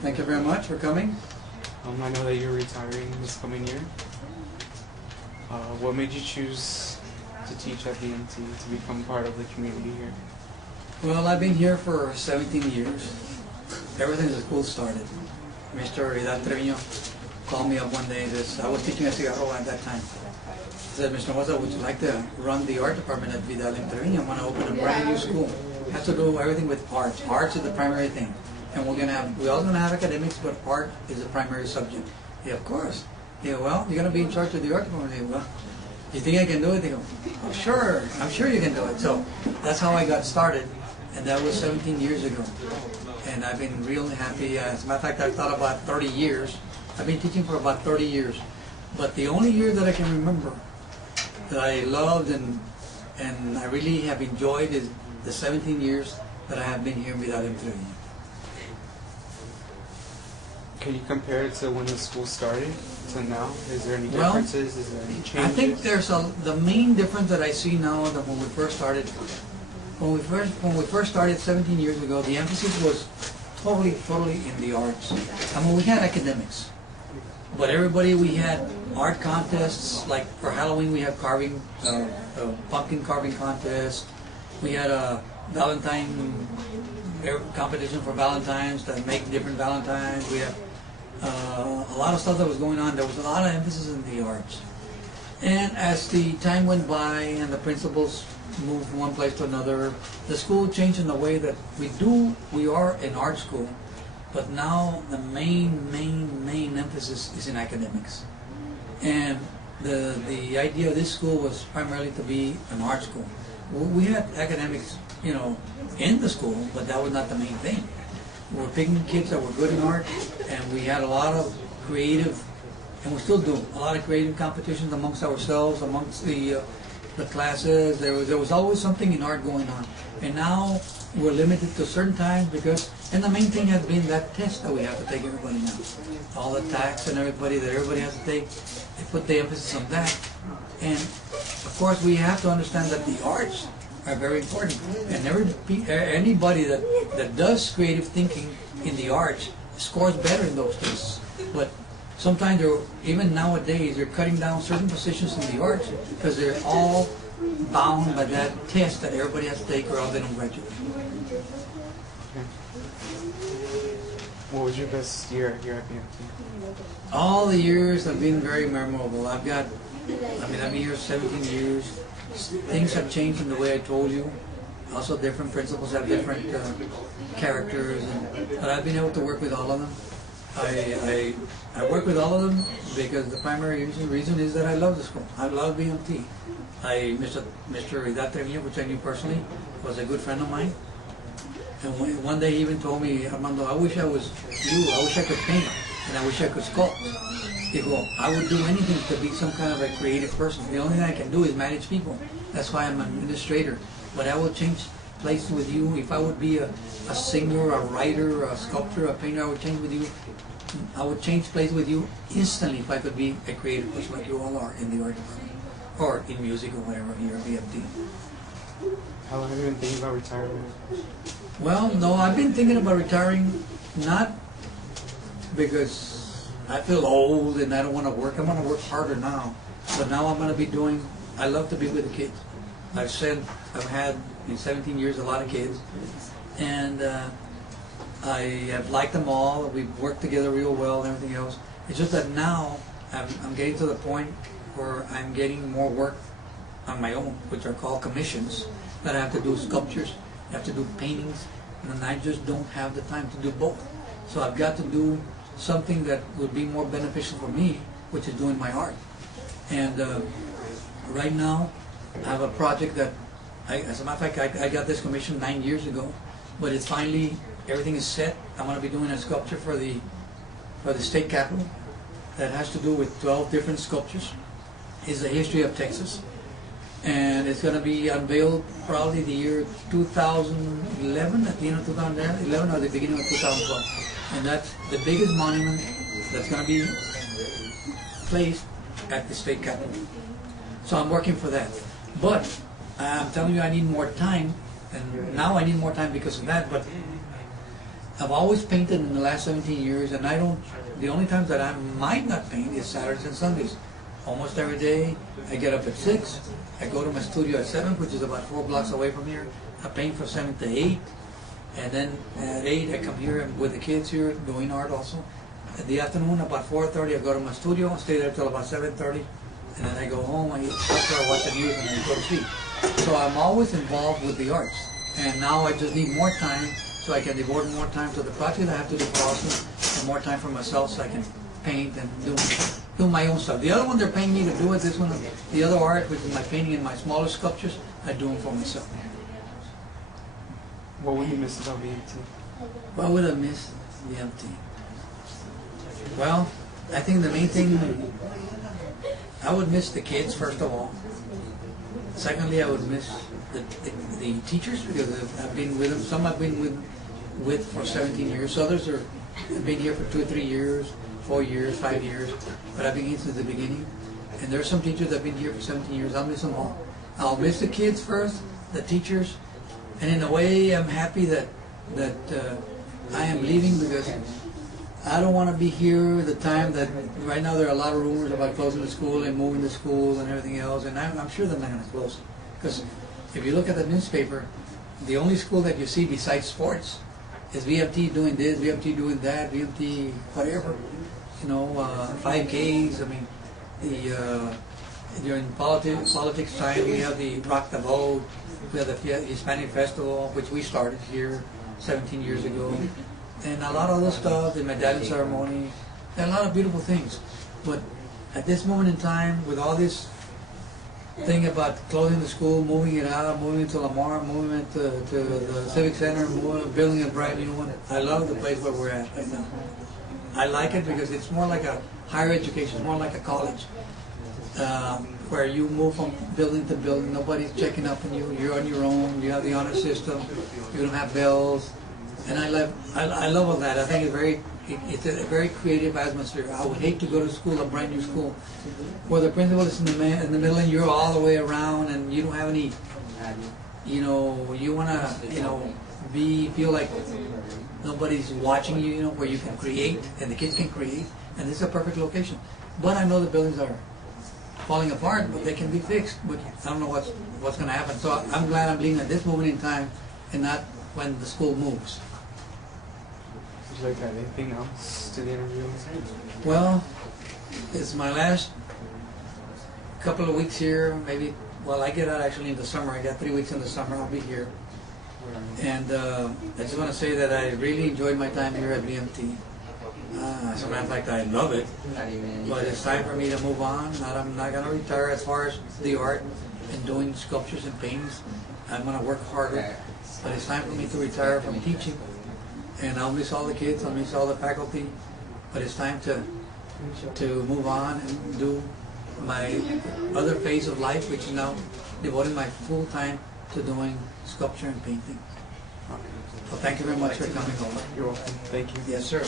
Thank you very much for coming. I know that you're retiring this coming year. What made you choose to teach at VMT, to become part of the community here? Well, I've been here for 17 years. Ever since the school started. Mr. Trevino called me up one day. I was teaching at Cigarro at that time. He said, Mr. Hinojosa, would you like to run the art department at Vidal and Trevino? I want to open a brand new school. It has to do everything with arts. Arts is the primary thing. And we're also going to have academics, but art is the primary subject. Yeah, of course. Yeah, well, you're going to be in charge of the art department. Yeah, well, you think I can do it? They go, oh, sure, I'm sure you can do it. So that's how I got started, and that was 17 years ago. And I've been really happy. As a matter of fact, I've thought about 30 years. I've been teaching for about 30 years. But the only year that I can remember that I loved and I really have enjoyed is the 17 years that I have been here in Vidal and Trevino. Can you compare it to when the school started to now? Is there any differences? Is there any changes? I think there's the main difference that I see now than when we first started. When we first started 17 years ago, the emphasis was totally in the arts. I mean, we had academics, but we had art contests. Like for Halloween, we had carving, pumpkin carving contest. We had a Valentine competition for Valentines to make different Valentines. We had a lot of stuff that was going on. There was a lot of emphasis in the arts. And as the time went by and the principals moved from one place to another, the school changed in the way that we are an art school, but now the main emphasis is in academics. And the idea of this school was primarily to be an art school. We had academics, in the school, but that was not the main thing. We were picking kids that were good in art, and we had a lot of creative, and we still do, a lot of creative competitions amongst ourselves, amongst the classes. There was always something in art going on. And now we're limited to certain times and the main thing has been that test that we have to take everybody now. All the tax and everybody has to take, they put the emphasis on that. And of course we have to understand that the arts are very important. And anybody that does creative thinking in the arts scores better in those tests. But sometimes, even nowadays, they're cutting down certain positions in the arts because they're all bound by that test that everybody has to take or else they don't graduate. Okay. What was your best year here at VMT? All the years have been very memorable. I've been here 17 years. Things have changed in the way I told you. Also, different principals have different characters, but I've been able to work with all of them. I work with all of them because the primary reason is that I love the school. I love VMT. Mr. Trevino, which I knew personally, was a good friend of mine. And one day he even told me, Armando, I wish I was you. I wish I could paint, and I wish I could sculpt. He goes, I would do anything to be some kind of a creative person. The only thing I can do is manage people. That's why I'm an administrator. But I will change places with you. If I would be a singer, a writer, a sculptor, a painter, I would change with you. I would change places with you instantly if I could be a creative person like you all are in the art department or in music or whatever here at VMT. How long have you been thinking about retirement? Well, no, I've been thinking about retiring not because I feel old and I don't want to work. I want to work harder now. But now I'm going to be I love to be with the kids. I've had in 17 years a lot of kids. And I have liked them all. We've worked together real well and everything else. It's just that now I'm getting to the point where I'm getting more work on my own, which are called commissions, that I have to do sculptures, I have to do paintings, and I just don't have the time to do both. So I've got to do something that would be more beneficial for me, which is doing my art. And right now, I have a project that, as a matter of fact, I got this commission 9 years ago, but it's finally, everything is set. I'm going to be doing a sculpture for the state capitol that has to do with 12 different sculptures. It's the history of Texas. And it's going to be unveiled probably the year 2011, at the end of 2011 or the beginning of 2012. And that's the biggest monument that's going to be placed at the state capitol. So I'm working for that. But I'm telling you, I need more time, and now I need more time because of that. But I've always painted in the last 17 years, and the only times that I might not paint is Saturdays and Sundays. Almost every day, I get up at 6, I go to my studio at 7, which is about 4 blocks away from here. I paint from 7 to 8, and then at 8 I come here and with the kids here doing art also. In the afternoon, about 4:30, I go to my studio, stay there till about 7:30, and then I go home, I eat supper, I watch the news, and then I go to sleep. So I'm always involved with the arts, and now I just need more time so I can devote more time to the project I have to do for Austin, and more time for myself so I can paint and do my own stuff. The other one they're paying me to do it, this one, the other art, which is my painting and my smaller sculptures, I do them for myself. What would you miss about VMT? What would I miss VMT? Well, I think the main thing, I would miss the kids first of all. Secondly, I would miss the teachers because I've been with them. Some I've been with for 17 years. Others have been here for 2 or 3 years, 4 years, 5 years. But I've been here since the beginning. And there are some teachers that have been here for 17 years. I'll miss them all. I'll miss the kids first, the teachers, and in a way, I'm happy that I am leaving because I don't want to be here the time that right now there are a lot of rumors about closing the school and moving the schools and everything else, and I'm sure they're not going to close. Because if you look at the newspaper, the only school that you see besides sports is VMT doing this, VMT doing that, VMT whatever. 5Ks. I mean, during politics time, we have the Rock the Vote, we have the Hispanic Festival, which we started here 17 years ago. And a lot of other stuff, the medallion ceremony, there are a lot of beautiful things. But at this moment in time, with all this thing about closing the school, moving it out, moving it to Lamar, moving it to the Civic Center, building a brand new one, I love the place where we're at right now. I like it because it's more like a higher education, it's more like a college, where you move from building to building, nobody's checking up on you, you're on your own, you have the honor system, you don't have bells. And I love all that. I think it's a very creative atmosphere. I would hate to go to school, a brand new school, where the principal is in the middle and you're all the way around and you don't have any, you want to, feel like nobody's watching you, where you can create and the kids can create. And this is a perfect location. But I know the buildings are falling apart, but they can be fixed. But I don't know what's going to happen. So I'm glad I'm leaving at this moment in time and not when the school moves. Would you like to add anything else to the interview? Well, it's my last couple of weeks here. Maybe, I get out actually in the summer. I got 3 weeks in the summer. I'll be here. And I just want to say that I really enjoyed my time here at VMT. As a matter of fact, I love it. But it's time for me to move on. I'm not going to retire as far as the art and doing sculptures and paintings. I'm going to work harder. But it's time for me to retire from teaching. And I'll miss all the kids, I'll miss all the faculty. But it's time to move on and do my other phase of life, which is now devoting my full time to doing sculpture and painting. So thank you very much for coming over. You're welcome. Thank you. Yes, sir.